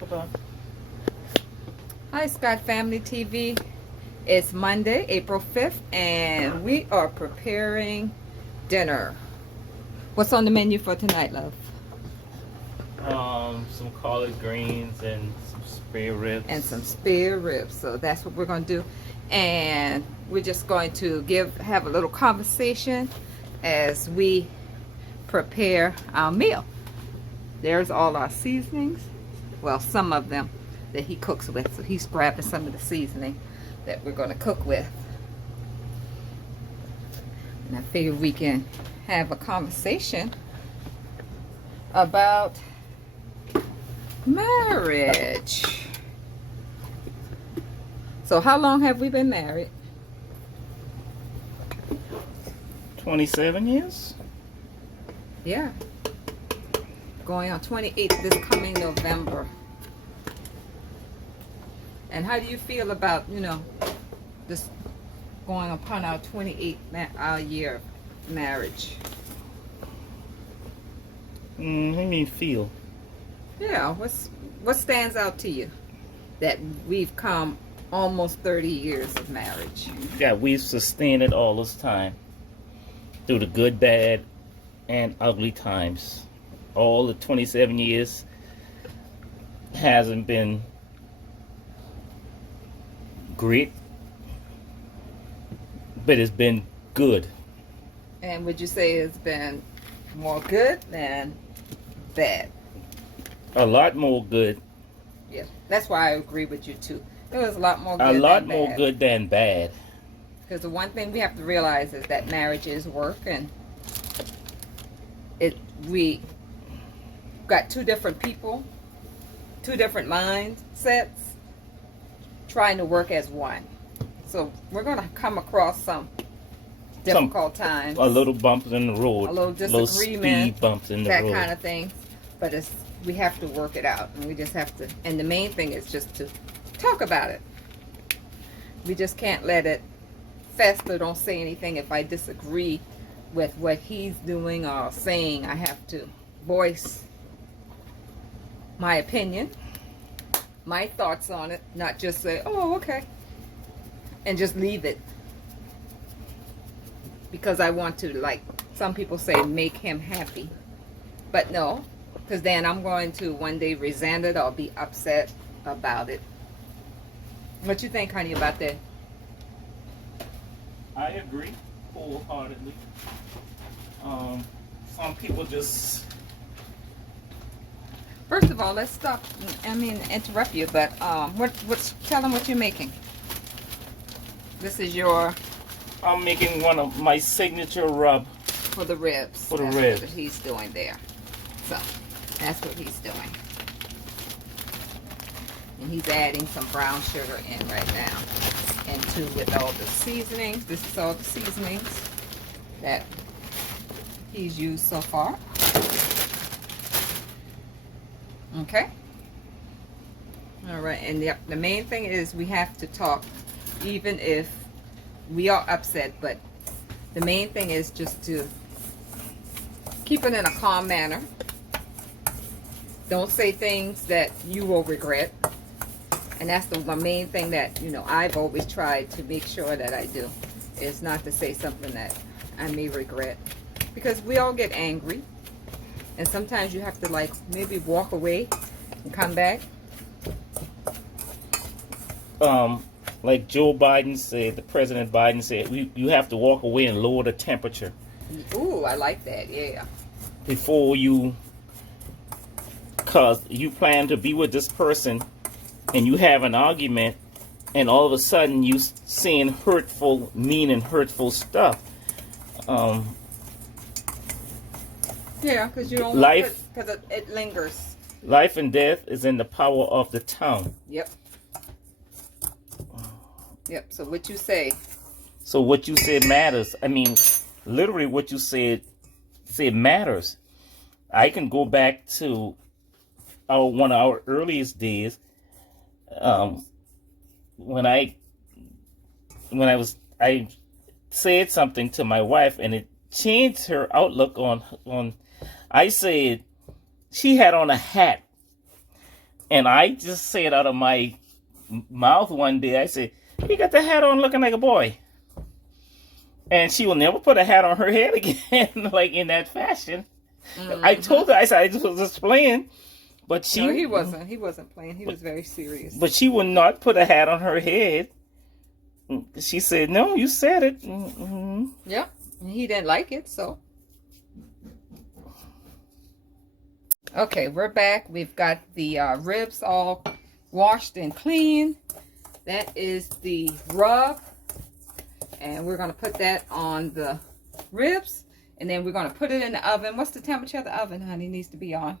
About Hi, Scott Family TV. It's Monday, April 5th, and we are preparing dinner. What's on the menu for tonight, love? some collard greens and some spare ribs. And some spare ribs. So that's what we're going to do. And we're just going to have a little conversation as we prepare our meal. There's all our seasonings. Well, some of them that he cooks with. So he's grabbing some of the seasoning that we're going to cook with. And I figured we can have a conversation about marriage. So how long have we been married? 27 years? Yeah. Going on 28 this coming November. And how do you feel about, this going upon our 28th year of marriage? How do you mean feel? Yeah, what stands out to you that we've come almost 30 years of marriage? Yeah, we've sustained it all this time. Through the good, bad, and ugly times. All the 27 years hasn't been great, but it's been good. And would you say it's been more good than bad? A lot more good. Yeah, that's why I agree with you too. It was a lot more good A lot than more bad. good than bad. Because the one thing we have to realize is that marriage is work, and we got two different people, two different mindsets, trying to work as one. So we're going to come across some difficult times. A little bumps in the road. A little disagreement. Speed bumps in the that road. kind of thing. But we have to work it out. And we just have to, and the main thing is just to talk about it. We just can't let it fester. Don't say anything if I disagree with what he's doing or saying. I have to voice my opinion, my thoughts on it, not just say, oh, okay, and just leave it. Because I want to, like some people say, make him happy. But no, because then I'm going to one day resent it or be upset about it. What you think, honey, about that? I agree wholeheartedly. Some people just... First of all, let's stop. Interrupt you, but tell them what you're making. This is your... I'm making one of my signature rub. For the ribs. For the That's ribs. what he's doing there. So, that's what he's doing. And he's adding some brown sugar in right now. And too, with all the seasonings. This is all the seasonings that he's used so far. Okay. All right. And the main thing is we have to talk, even if we are upset. But the main thing is just to keep it in a calm manner. Don't say things that you will regret. And that's the main thing that, I've always tried to make sure that I do. Is not to say something that I may regret. Because we all get angry. And sometimes you have to, maybe walk away and come back. Like Joe Biden said, the President Biden said, you have to walk away and lower the temperature. Ooh, I like that, yeah. Before you, because you plan to be with this person and you have an argument and all of a sudden you saying hurtful, mean and hurtful stuff. Yeah, because you don't life, because it lingers. Life and death is in the power of the tongue. Yep. Yep, so what you say. So what you said matters. I mean, literally what you said matters. I can go back to one of our earliest days, when I said something to my wife and it changed her outlook on. I said she had on a hat And I just said out of my mouth one day, I said, "You got the hat on looking like a boy." And she will never put a hat on her head again, like in that fashion. I told her, I said, I was just playing. But she... No, he wasn't. He wasn't playing. He was very serious. But she would not put a hat on her head. She said, "No, you said it." Yep. And he didn't like it, so. Okay, we're back. We've got the ribs all washed and clean. That is the rub. And we're going to put that on the ribs. And then we're going to put it in the oven. What's the temperature of the oven, honey? Needs to be on.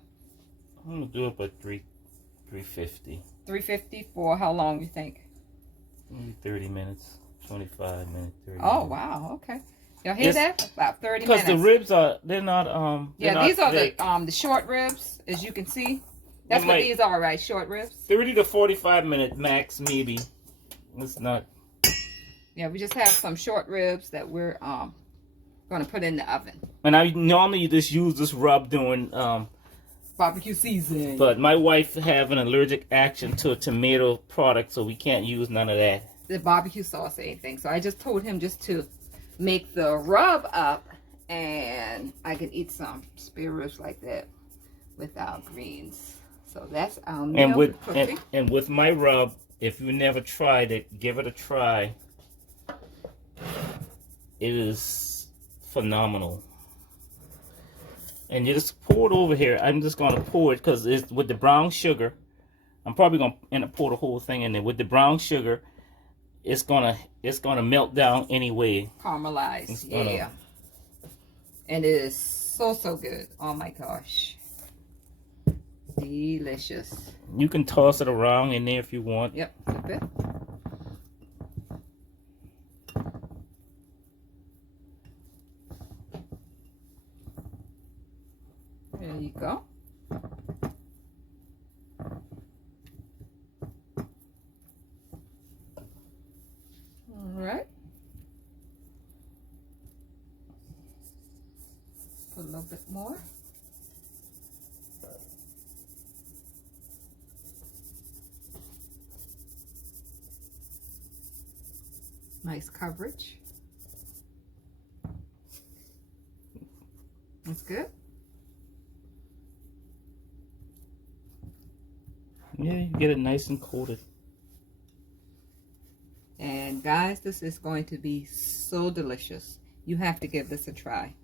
I'm going to do it at 350. 350 for how long you think? Maybe 30 minutes. 25 minutes. 30 Oh, minutes. wow. Okay. Y'all hear that? About 30 minutes. Because the ribs are, they're not, these are the short ribs, as you can see. That's what these are, right? Short ribs? 30 to 45 minutes max, maybe. It's not. Yeah, we just have some short ribs that we're going to put in the oven. And I normally just use this rub during barbecue season. But my wife have an allergic action to a tomato product, so we can't use none of that. The barbecue sauce or anything. So I just told him just to make the rub up, and I can eat some spare ribs like that without greens. So that's our meal. And with my rub, if you never tried it, give it a try. It is phenomenal. And you just pour it over here. I'm just going to pour it because it's with the brown sugar. I'm probably going to end up pour the whole thing in there. With the brown sugar, it's gonna melt down anyway. Caramelize, yeah. And it is so good. Oh my gosh, delicious. You can toss it around in there if you want. Yep, a bit. There you go. Alright. Put a little bit more. Nice coverage. That's good. Yeah, you get it nice and coated. And guys, this is going to be so delicious. You have to give this a try.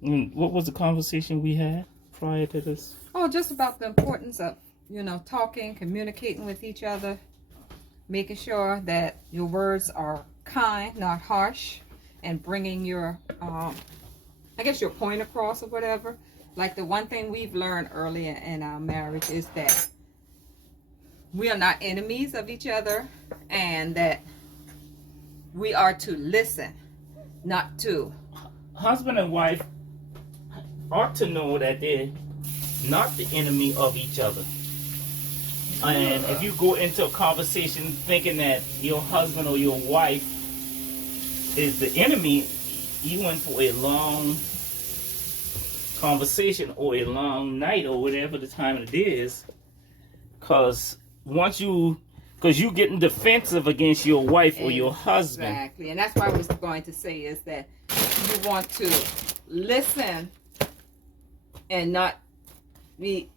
What was the conversation we had prior to this? Oh, just about the importance of, talking, communicating with each other, making sure that your words are kind, not harsh, and bringing your, I guess your point across or whatever. Like the one thing we've learned earlier in our marriage is that we are not enemies of each other, and that we are to listen, not to. Husband and wife ought to know that they're not the enemy of each other. And if you go into a conversation thinking that your husband or your wife is the enemy, you went for a long conversation or a long night or whatever the time it is. Because you're getting defensive against your wife or your husband. Exactly. And that's what I was going to say, is that you want to listen and not be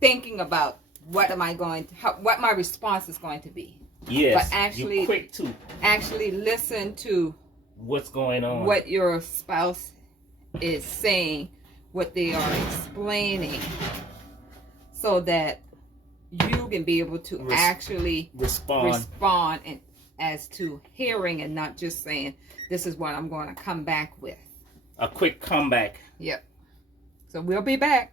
thinking about what my response is going to be. Yes. But actually, you're quick to actually listen to what's going on, what your spouse is saying, what they are explaining, so that you can be able to actually respond and as to hearing, and not just saying, this is what I'm going to come back with. A quick comeback. Yep. So we'll be back.